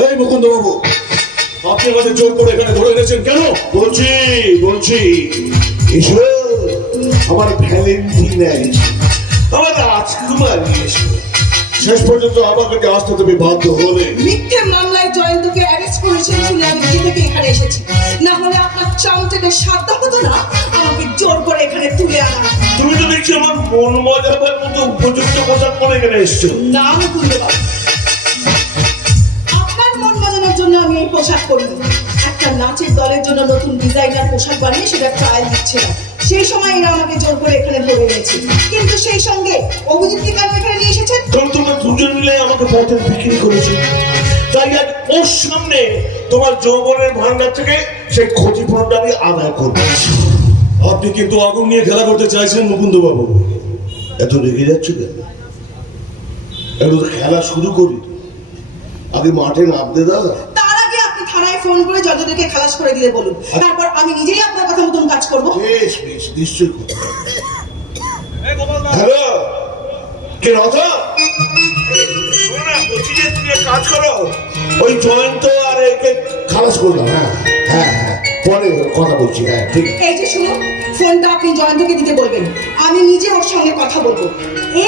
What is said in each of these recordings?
এই মুকুন্দ বাবু, আপনি আমাদের জোর করে এখানে ধরে এনেছেন কেন? বলছি এসো, আমার ভ্যালেন্টিন, আমার রাজকুমারী এসো। শেষ পর্যন্ত আমাকে আসতে তুমি বাধ্য হলে। মিথ্যে মামলায় জয়ন্তকে অ্যারেস্ট করেছেন শুনে আমি নিজে থেকে এখানে এসেছি, না হলে আপনার চামচাকে সাধ্য হতো না আমাকে জোর করে এখানে তুলে আনা। তুমি তো দেখছি আমার মন মজাবার মতো উপযুক্ত পোশাক পরে এখানে এসছো। না মুকুন্দ বাবু, আপনার মন বাজানোর জন্য আমি এই পোশাক পরিনি। একটা নাচের দলের জন্য নতুন ডিজাইনার পোশাক বানিয়ে সেটা ট্রায়াল দিচ্ছিলাম। সেই সময় এরা আমাকে জোর করে এখানে ধরে এনেছে, কিন্তু সেই সঙ্গে অভিজিৎকে কেন এখানে নিয়ে এসেছেন? কারণ তোমরা দুজন মিলে আমাকে পথে বিক্রি করেছো, তাই আজ ওর সামনে তোমার যৌবনের ভান্ডার থেকে সেই ক্ষতিপূরণটা আমি আদায় করবো। আপনি কিন্তু আগুন নিয়ে খেলা করতে চাইছেন মুকুন্দ বাবু। এত রেগে যাচ্ছে কেন? একটু তো খেলা শুরু করি, আগে মাঠে নামতে দাও। তার আগে আপনি থানায় ফোন করে জজদেরকে খালাস করে দিতে বলুন, তারপর আমি নিজেই আপনার কথা মতন কাজ করবো। বেশ বেশ, নিশ্চয়ই। হ্যালো, কে রথা? বলছি যে তুমি এক কাজ করো, ওই জয়ন্ত আর একে খালাস করলাম। হ্যাঁ হ্যাঁ হ্যাঁ, পরে কথা বলছি। হ্যাঁ ঠিক আছে। এই যে শুনুন, ফোনটা আপনি জয়ন্তকে দিতে বলবেন, আমি নিজে ওর সঙ্গে কথা বলবো।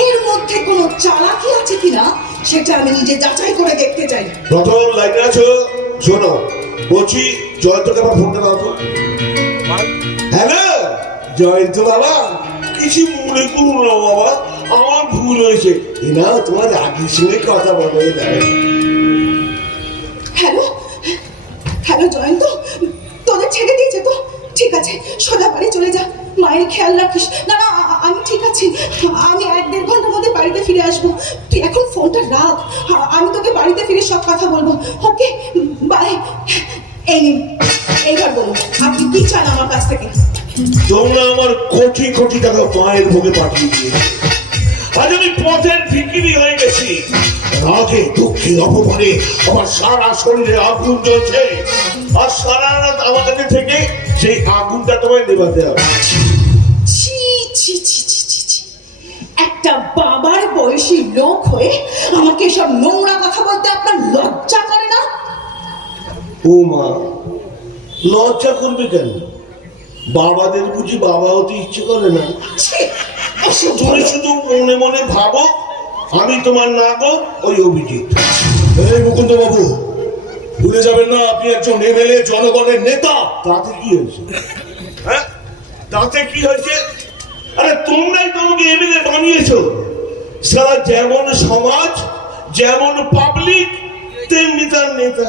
এর মধ্যে কোনো চালাকি আছে কিনা সেটা আমি নিজে যাচাই করে দেখতে চাই। রতন লাইনে আছো? শোনো, বলছি জয়ন্তকে আমার ফোনটা দাও তো। হ্যালো জয়ন্ত বাবা, কিছু মনে করুন না বাবা, আমার ভুল হয়েছে। না তোমার রাগির সঙ্গে কথা বলো। হ্যালো হ্যালো জয়ন্ত, তোদের ছেড়ে দিয়েছে তো? ঠিক আছে, সোজা বাড়ি চলে যা, মায়ের খেয়াল রাখিস। না না, আমি ঠিক আছি, আমি 1-1.5 ঘন্টার মধ্যে বাড়িতে ফিরে আসবো। তুই এখন ফোনটা রাখ, আমি তোকে বাড়িতে ফিরে সব কথা বলবো। Okay bye. এই নিন, এইবার বলুন আপনি কি চান আমার কাছ থেকে? তোমরা আমার কোটি কোটি টাকা মায়ের ভোগে পাঠিয়ে দিয়েছে, আজ আমি পথের ভিখিরি হয়ে গেছি। রাগে দুঃখে অপমানে আমার সারা শরীরে আগুন জ্বলছে, আর সারা রাত আমার কাছে থেকে সেই আগুনটা তোমায় নেভাতে হবে। ছি ছি ছি ছি ছি ছি, একটা বাবার বয়সী লোক হয়ে আমাকে সব নোংরা কথা বলতে আপনার লজ্জা করে না? ও মা, লজ্জা করবে কেন? বাবাদের বুঝি বাবা হতে ইচ্ছে করে না? ছি, তুমি শুধু মনে মনে ভাবো আমি তোমার না গো ওই অভিজিৎ। এই মুকুন্দ বাবু, ভুলে যাবেন না আপনি একজন এমএলএ, জনগণের নেতা। তাতে কি হয়েছে? হ্যাঁ, তাতে কি হয়েছে? আরে তোমরাই তো আমাকে এমএলএ বানিয়েছো। সারা যেমন সমাজ, যেমন পাবলিক, তেমনি তার নেতা।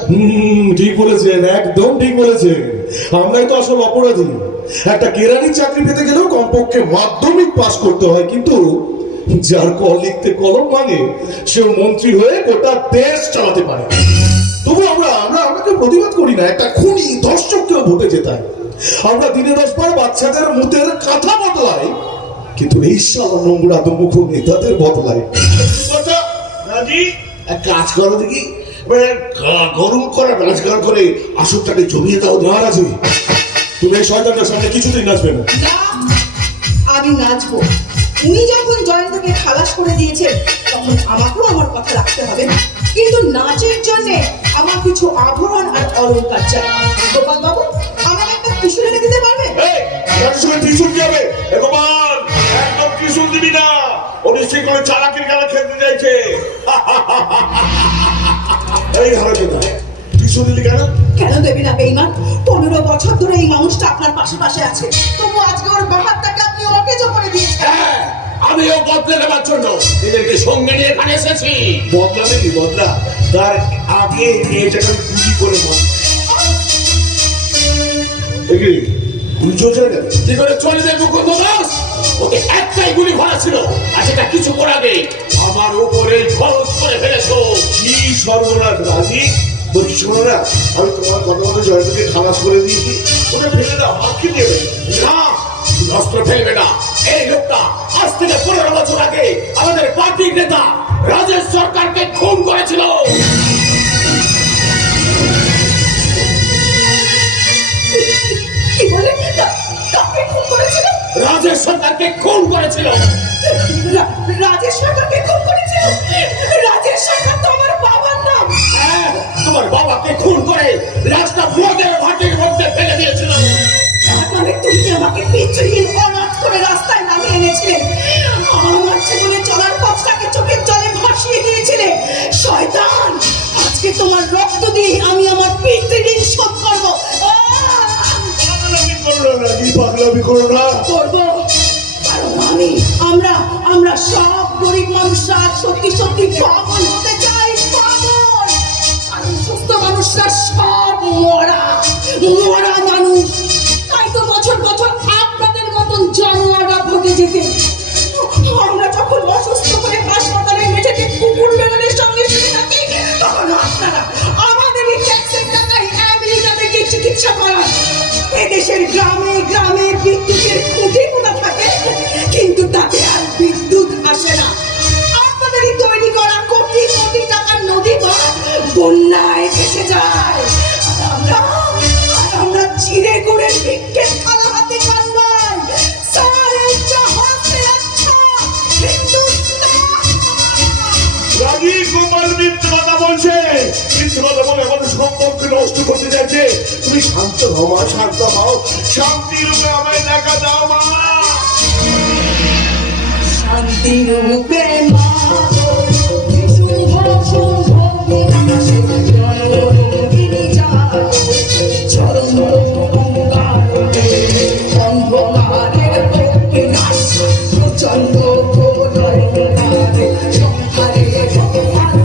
ঠিক বলেছেন, একদম ঠিক বলেছেন। আমরাই তো আসল অপরাধী। একটা কেরানির চাকরি পেতে গেলেও কমপক্ষে মাধ্যমিক পাস করতে হয়, কিন্তু যার ক লিখতে কলম ভাঙে সেও মন্ত্রী হয়ে গোটা দেশ চালাতে পারে। তবু আমরা আমরা আমাকে প্রতিবাদ করি না। একটা খুনি ধর্ষককেও ভোটে জেতায়। আমরা দিনে 10 বার বাচ্চাদের মুতের কথা বদলাই, কিন্তু এই শালা নোংরা দুমুখ নেতাদের বদলাই। রাজি, এক কাজ করো দেখি, মানে গরম করা রাজগার করে আসরটাকে জমিয়ে দাও। মহারাজি, তুমি এই শয়তানটার সামনে কিছুতেই নাচবে না। না, আমি নাচবো। উনি যখন জয়ন্তকে খালাস করে দিয়েছেন তখন আমাকেও আমার কথা রাখতে হবে, কিন্তু নাচের জন্য আমার কিছু আভরণ আর অলংকার চাই। গোপাল বাবু, আমাকে একটা ত্রিশূল এনে দিতে পারবে? এই রাজের সঙ্গে ত্রিশূল যাবে? ভগবান, একদম ত্রিশূল দিবি না, ও নিশ্চয়ই কোনো চালাকির খেলা খেলতে চাইছে। এই হারামজাদা, ত্রিশূল দিলি কেন? কেন দেবী না বেঈমান? 15 বছর ধরে এই মানুষটা আপনার পাশে পাশে আছে, তবু আজকে ওর বাহারটাকে আপনি অকেজো করে দিয়েছেন। হ্যাঁ, আমিও বদলে নেবার জন্য এদেরকে সঙ্গে নিয়ে এখানে এসেছি। বদলা নাকি বদলা? তার আগে মেয়েটাকে গুলি করে মার। গুলি চলছে না কেন? কি করে চলে যায় মুকুন্দ দাস? ওকে একটাই গুলি ভরা ছিল, আর সেটা কিছুক্ষণ আগে আমার উপরে খরচ করে ফেলেছো। কি সর্বনাশ রাজি! বলছি শোনো না, আমি তোমার কথা মতো জয়ন্তকে খালাস করে দিয়েছি, ওটা ফেলে দাও, হাতকে দেবে না, অস্ত্র ফেলবে না। এই লোকটা আজ থেকে 15 বছর আগে আমাদের পার্টির নেতা রাজেশ সরকারকে খুন করেছিল। কি বলে? কাকে খুন করেছিল? রাজেশ সরকারকে খুন করেছিল। রাজেশ সরকারকে খুন করেছিল? রাজেশ সরকার তো আমার বাবার নাম। হ্যাঁ, তোমার আজকে তোমার রক্ত দিয়ে আমি আমার পিতৃঋণ শোধ করবো। পাগলামি করো না রানী, পাগলামি করো না। করবো, কারণ আমরা সব গরিব মানুষরা সত্যি সত্যি পাগল হতে চাই, পাগল। কারণ সুস্থ মানুষরা সব মরা মানুষ। তাই তো বছর বছর আপনাদের মতন জানোয়াররা ভোটে যেতে। আমরা যখন অসুস্থ হয়ে হাসপাতালের মেঝেতে কুকুর বেড়ালের সঙ্গে শুয়ে থাকি, তখন আপনারা আমাদের এই ট্যাক্সের টাকায় আমেরিকাতে গিয়ে চিকিৎসা করান। এদেশের গ্রামে গ্রামে বিদ্যুতের খুঁটি পোতা থাকে, কিন্তু তাতে আর বিদ্যুৎ আসে না। আপনাদেরই তৈরি করা কোটি কোটি টাকার নদী বন্যায় ভেসে যায়। আর আমরা চিড়ে গুড়ের ভিক্ষের থালা হাতে কান্দাই। সারে চাহতে আচ্ছা রানী গোপাল মিথ্যে কথা বলছে, মিথ্যে কথা বলে আমাদের সম্পর্কে নষ্ট করতে যাচ্ছে। তুমি শান্ত হও মা, শান্ত হও। শান্তি রূপে আমায় দেখা দাও মা। শান্তি রূপে মা শুভ শুভ বিনাশে জনরঙ্গিনী যায়। চরম অঙ্গারে অন্ধকারের বিনাশ, প্রচন্ড প্রলয়ঙ্কারে সংহারে ভগবান